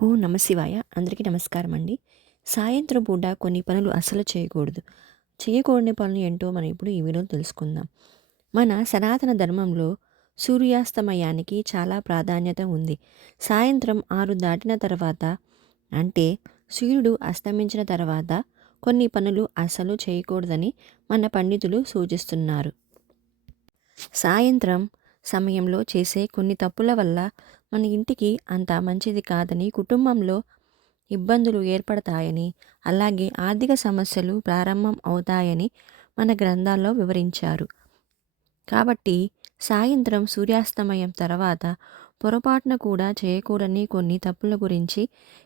ఓ నమశివాయ అందరికీ నమస్కారం అండి సాయంత్రం పూట కొన్ని పనులు అసలు చేయకూడదు. చేయకూడని పనులు ఏంటో మనం ఇప్పుడు ఈ వీడియో తెలుసుకుందాం. మన సనాతన ధర్మంలో సూర్యాస్తమయానికి చాలా ప్రాధాన్యత ఉంది. సాయంత్రం ఆరు దాటిన తర్వాత అంటే సూర్యుడు అస్తమించిన తర్వాత కొన్ని పనులు అసలు చేయకూడదని మన పండితులు సూచిస్తున్నారు. సాయంత్రం సమయంలో చేసే కొన్ని తప్పుల వల్ల మన ఇంటికి అంత మంచిది కాదని కుటుంబంలో ఇబ్బందులు ఏర్పడతాయని అలాగే ఆర్థిక సమస్యలు ప్రారంభం అవుతాయని మన గ్రంథాల్లో వివరించారు. కాబట్టి సాయంత్రం సూర్యాస్తమయం తర్వాత పొరపాటున కూడా చేయకూడని కొన్ని తప్పుల గురించి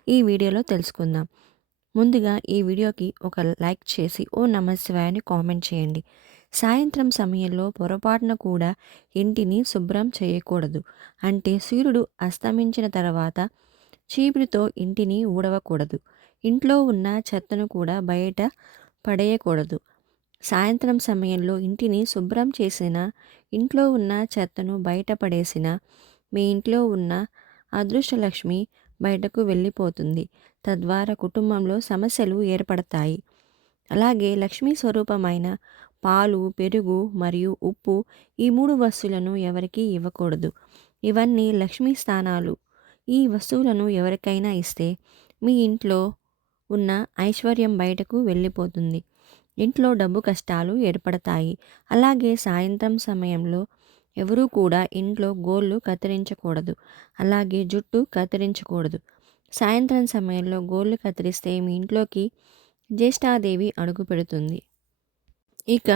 ఈ వీడియోలో తెలుసుకుందాం. ముందుగా ఈ వీడియోకి ఒక లైక్ చేసి ఓ నమస్వాయని కామెంట్ చేయండి. సాయంత్రం సమయంలో పొరపాటున కూడా ఇంటిని శుభ్రం చేయకూడదు. అంటే సూర్యుడు అస్తమించిన తర్వాత చీపురితో ఇంటిని ఊడవకూడదు. ఇంట్లో ఉన్న చెత్తను కూడా బయట పడేయకూడదు. సాయంత్రం సమయంలో ఇంటిని శుభ్రం చేసిన ఇంట్లో ఉన్న చెత్తను బయట పడేసిన మీ ఇంట్లో ఉన్న అదృష్టలక్ష్మి బయటకు వెళ్ళిపోతుంది. తద్వారా కుటుంబంలో సమస్యలు ఏర్పడతాయి. అలాగే లక్ష్మీ స్వరూపమైన పాలు పెరుగు మరియు ఉప్పు ఈ మూడు వస్తువులను ఎవరికీ ఇవ్వకూడదు. ఇవన్నీ లక్ష్మీ స్థానాలు. ఈ వస్తువులను ఎవరికైనా ఇస్తే మీ ఇంట్లో ఉన్న ఐశ్వర్యం బయటకు వెళ్ళిపోతుంది. ఇంట్లో డబ్బు కష్టాలు ఏర్పడతాయి. అలాగే సాయంత్రం సమయంలో ఎవరూ కూడా ఇంట్లో గోళ్ళు కత్తిరించకూడదు. అలాగే జుట్టు కత్తిరించకూడదు. సాయంత్రం సమయంలో గోళ్ళు కత్తిరిస్తే మీ ఇంట్లోకి జ్యేష్ఠాదేవి అడుగు పెడుతుంది. ఇక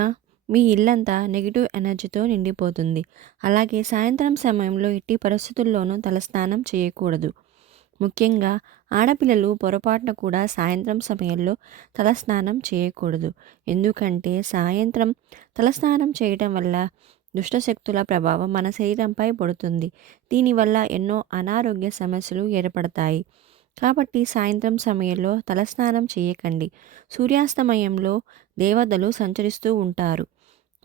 మీ ఇల్లంతా నెగిటివ్ ఎనర్జీతో నిండిపోతుంది. అలాగే సాయంత్రం సమయంలో ఎట్టి పరిస్థితుల్లోనూ తలస్నానం చేయకూడదు. ముఖ్యంగా ఆడపిల్లలు పొరపాటున కూడా సాయంత్రం సమయంలో తలస్నానం చేయకూడదు. ఎందుకంటే సాయంత్రం తలస్నానం చేయటం వల్ల దుష్టశక్తుల ప్రభావం మన శరీరంపై పడుతుంది. దీనివల్ల ఎన్నో అనారోగ్య సమస్యలు ఏర్పడతాయి. కాబట్టి సాయంత్రం సమయంలో తలస్నానం చేయకండి. సూర్యాస్తమయంలో దేవతలు సంచరిస్తూ ఉంటారు.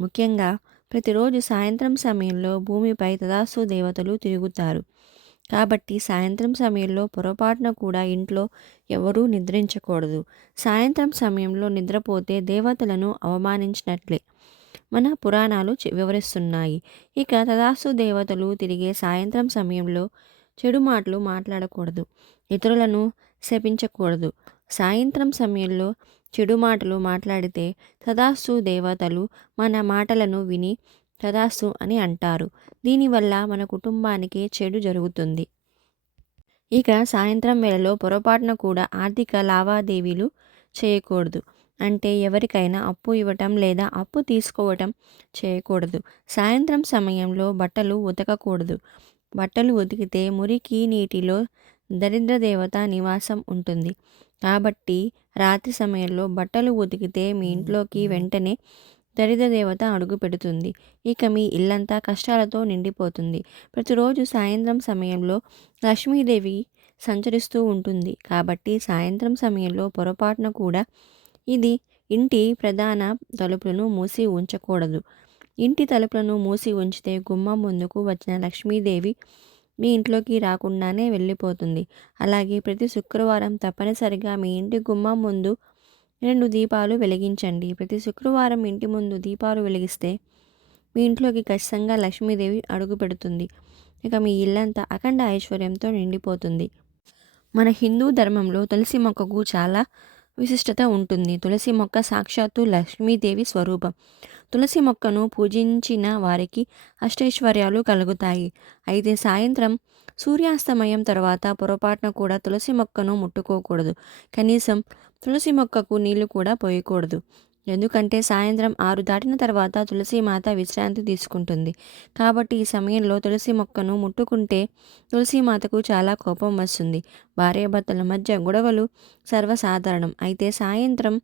ముఖ్యంగా ప్రతిరోజు సాయంత్రం సమయంలో భూమిపై తదాసు దేవతలు తిరుగుతారు. కాబట్టి సాయంత్రం సమయంలో పొరపాటున కూడా ఇంట్లో ఎవరూ నిద్రించకూడదు. సాయంత్రం సమయంలో నిద్రపోతే దేవతలను అవమానించినట్లే. మన పురాణాలు వివరిస్తున్నాయి. ఇక తదాసు దేవతలు తిరిగే సాయంత్రం సమయంలో చెడు మాటలు మాట్లాడకూడదు. ఇతరులను శపించకూడదు. సాయంత్రం సమయంలో చెడు మాటలు మాట్లాడితే తదాస్తు దేవతలు మన మాటలను విని తదాస్తు అని అంటారు. దీనివల్ల మన కుటుంబానికి చెడు జరుగుతుంది. ఇక సాయంత్రం వేళలో పొరపాటున కూడా ఆర్థిక లావాదేవీలు చేయకూడదు. అంటే ఎవరికైనా అప్పు ఇవ్వటం లేదా అప్పు తీసుకోవటం చేయకూడదు. సాయంత్రం సమయంలో బట్టలు ఉతకకూడదు. బట్టలు ఉతికితే మురికి నీటిలో దరిద్ర దేవత నివాసం ఉంటుంది. కాబట్టి రాత్రి సమయంలో బట్టలు ఉతికితే మీ ఇంట్లోకి వెంటనే దరిద్ర దేవత అడుగు పెడుతుంది. ఇక మీ ఇల్లంతా కష్టాలతో నిండిపోతుంది. ప్రతిరోజు సాయంత్రం సమయంలో లక్ష్మీదేవి సంచరిస్తూ ఉంటుంది. కాబట్టి సాయంత్రం సమయంలో పొరపాటున కూడా ఇది ఇంటి ప్రధాన తలుపులను మూసి ఉంచకూడదు. ఇంటి తలుపులను మూసి ఉంచితే గుమ్మం ముందుకు వచ్చిన లక్ష్మీదేవి మీ ఇంట్లోకి రాకుండానే వెళ్ళిపోతుంది. అలాగే ప్రతి శుక్రవారం తప్పనిసరిగా మీ ఇంటి గుమ్మం ముందు రెండు దీపాలు వెలిగించండి. ప్రతి శుక్రవారం ఇంటి ముందు దీపాలు వెలిగిస్తే మీ ఇంట్లోకి ఖచ్చితంగా లక్ష్మీదేవి అడుగు పెడుతుంది. ఇక మీ ఇల్లంతా అఖండ ఐశ్వర్యంతో నిండిపోతుంది. మన హిందూ ధర్మంలో తులసి మొక్కకు చాలా విశిష్టత ఉంటుంది. తులసి మొక్క సాక్షాత్తు లక్ష్మీదేవి స్వరూపం. తులసి మొక్కను పూజించిన వారికి అష్టైశ్వర్యాలు కలుగుతాయి. అయితే సాయంత్రం సూర్యాస్తమయం తర్వాత పొరపాటున కూడా తులసి మొక్కను ముట్టుకోకూడదు. కనీసం తులసి మొక్కకు నీళ్ళు కూడా పోయకూడదు. ఎందుకంటే సాయంత్రం ఆరు దాటిన తర్వాత తులసి మాత విశ్రాంతి తీసుకుంటుంది. కాబట్టి ఈ సమయంలో తులసి మొక్కను ముట్టుకుంటే తులసి మాతకు చాలా కోపం వస్తుంది. భార్యాభర్తల మధ్య గొడవలు సర్వసాధారణం. అయితే సాయంత్రం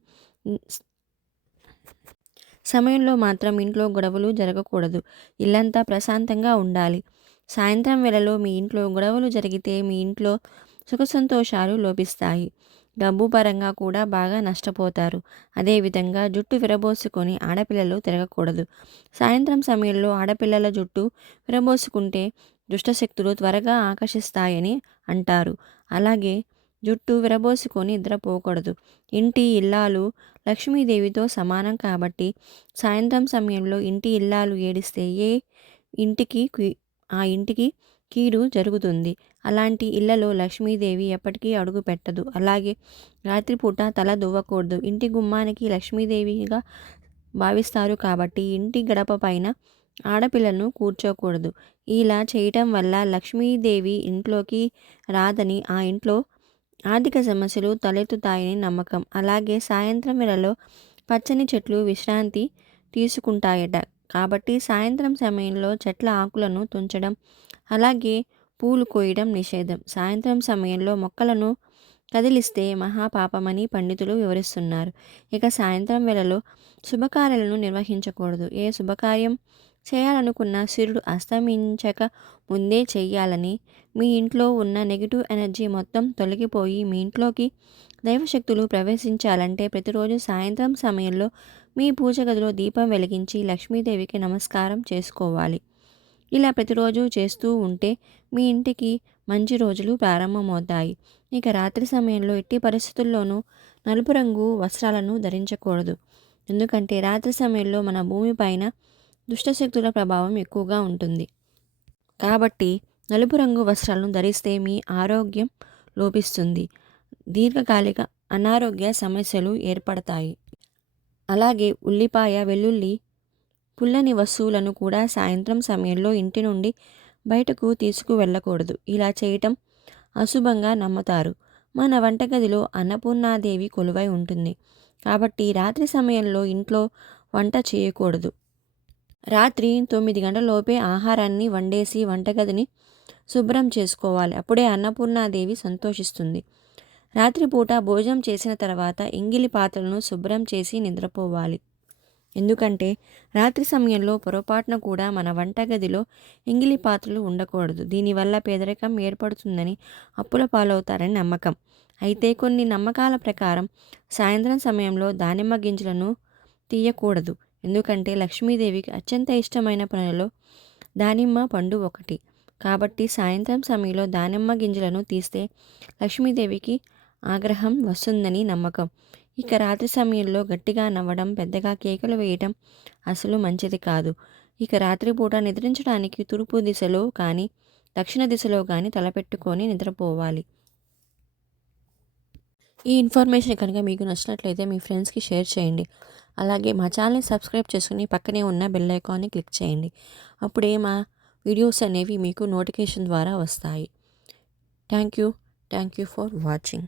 సమయంలో మాత్రం ఇంట్లో గొడవలు జరగకూడదు. ఇల్లంతా ప్రశాంతంగా ఉండాలి. సాయంత్రం వేళలో మీ ఇంట్లో గొడవలు జరిగితే మీ ఇంట్లో సుఖ సంతోషాలు లోపిస్తాయి. డబ్బు పరంగా కూడా బాగా నష్టపోతారు. అదేవిధంగా జుట్టు విరబోసుకొని ఆడపిల్లలు తిరగకూడదు. సాయంత్రం సమయంలో ఆడపిల్లల జుట్టు విరబోసుకుంటే దుష్టశక్తులు త్వరగా ఆకర్షిస్తాయని అంటారు. అలాగే జుట్టు విరబోసుకొని నిద్రపోకూడదు. ఇంటి ఇల్లాలు లక్ష్మీదేవితో సమానం కాబట్టి సాయంత్రం సమయంలో ఇంటి ఇల్లాలు ఏడిస్తే ఏ ఇంటికి ఆ ఇంటికి కీడు జరుగుతుంది. అలాంటి ఇళ్ళలో లక్ష్మీదేవి ఎప్పటికీ అడుగు పెట్టదు. అలాగే రాత్రిపూట తల దువ్వకూడదు. ఇంటి గుమ్మానికి లక్ష్మీదేవిగా భావిస్తారు కాబట్టి ఇంటి గడప పైన ఆడపిల్లను కూర్చోకూడదు. ఇలా చేయటం వల్ల లక్ష్మీదేవి ఇంట్లోకి రాదని ఆ ఇంట్లో ఆర్థిక సమస్యలు తలెత్తుతాయని నమ్మకం. అలాగే సాయంత్రం వేళలో పచ్చని చెట్లు విశ్రాంతి తీసుకుంటాయట. కాబట్టి సాయంత్రం సమయంలో చెట్ల ఆకులను తుంచడం అలాగే పూలు కోయడం నిషేధం. సాయంత్రం సమయంలో మొక్కలను కదిలిస్తే మహాపాపమని పండితులు వివరిస్తున్నారు. ఇక సాయంత్రం వేళలో శుభకార్యాలను నిర్వహించకూడదు. ఏ శుభకార్యం చేయాలనుకున్న సూర్యుడు అస్తమించక ముందే చెయ్యాలని. మీ ఇంట్లో ఉన్న నెగిటివ్ ఎనర్జీ మొత్తం తొలగిపోయి మీ ఇంట్లోకి దైవశక్తులు ప్రవేశించాలంటే ప్రతిరోజు సాయంత్రం సమయంలో మీ పూజ గదిలో దీపం వెలిగించి లక్ష్మీదేవికి నమస్కారం చేసుకోవాలి. ఇలా ప్రతిరోజు చేస్తూ ఉంటే మీ ఇంటికి మంచి రోజులు ప్రారంభమవుతాయి. ఇక రాత్రి సమయంలో ఎట్టి పరిస్థితుల్లోనూ నలుపు రంగు వస్త్రాలను ధరించకూడదు. ఎందుకంటే రాత్రి సమయంలో మన భూమిపైన దుష్టశక్తుల ప్రభావం ఎక్కువగా ఉంటుంది. కాబట్టి నలుపు రంగు వస్త్రాలను ధరిస్తే మీ ఆరోగ్యం లోపిస్తుంది. దీర్ఘకాలిక అనారోగ్య సమస్యలు ఏర్పడతాయి. అలాగే ఉల్లిపాయ వెల్లుల్లి పుల్లని వస్తువులను కూడా సాయంత్రం సమయంలో ఇంటి నుండి బయటకు తీసుకువెళ్ళకూడదు. ఇలా చేయటం అశుభంగా నమ్ముతారు. మన వంటగదిలో అన్నపూర్ణాదేవి కొలువై ఉంటుంది. కాబట్టి రాత్రి సమయంలో ఇంట్లో వంట చేయకూడదు. రాత్రి తొమ్మిది గంటలలోపే ఆహారాన్ని వండేసి వంటగదిని శుభ్రం చేసుకోవాలి. అప్పుడే అన్నపూర్ణాదేవి సంతోషిస్తుంది. రాత్రిపూట భోజనం చేసిన తర్వాత ఎంగిలి పాత్రలను శుభ్రం చేసి నిద్రపోవాలి. ఎందుకంటే రాత్రి సమయంలో పొరపాటున కూడా మన వంటగదిలో ఎంగిలి పాత్రలు ఉండకూడదు. దీనివల్ల పేదరికం ఏర్పడుతుందని అప్పుల పాలవుతారని నమ్మకం. అయితే కొన్ని నమ్మకాల ప్రకారం సాయంత్రం సమయంలో దానిమ్మ గింజలను తీయకూడదు. ఎందుకంటే లక్ష్మీదేవికి అత్యంత ఇష్టమైన పనులలో దానిమ్మ పండు ఒకటి. కాబట్టి సాయంత్రం సమయంలో దానిమ్మ గింజలను తీస్తే లక్ష్మీదేవికి ఆగ్రహం వస్తుందని నమ్మకం. ఇక రాత్రి సమయంలో గట్టిగా నవ్వడం పెద్దగా కేకలు వేయటం అసలు మంచిది కాదు. ఇక రాత్రిపూట నిద్రించడానికి తూర్పు దిశలో కానీ దక్షిణ దిశలో కానీ తలపెట్టుకొని నిద్రపోవాలి. ఈ ఇన్ఫర్మేషన్ కనుక మీకు నచ్చినట్లయితే మీ ఫ్రెండ్స్కి షేర్ చేయండి. అలాగే మా ఛానల్ని సబ్స్క్రైబ్ చేసుకుని పక్కనే ఉన్న బెల్ ఐకాన్ని క్లిక్ చేయండి. అప్పుడే మా వీడియోస్ అనేవి మీకు నోటిఫికేషన్ ద్వారా వస్తాయి. Thank you. Thank you for watching.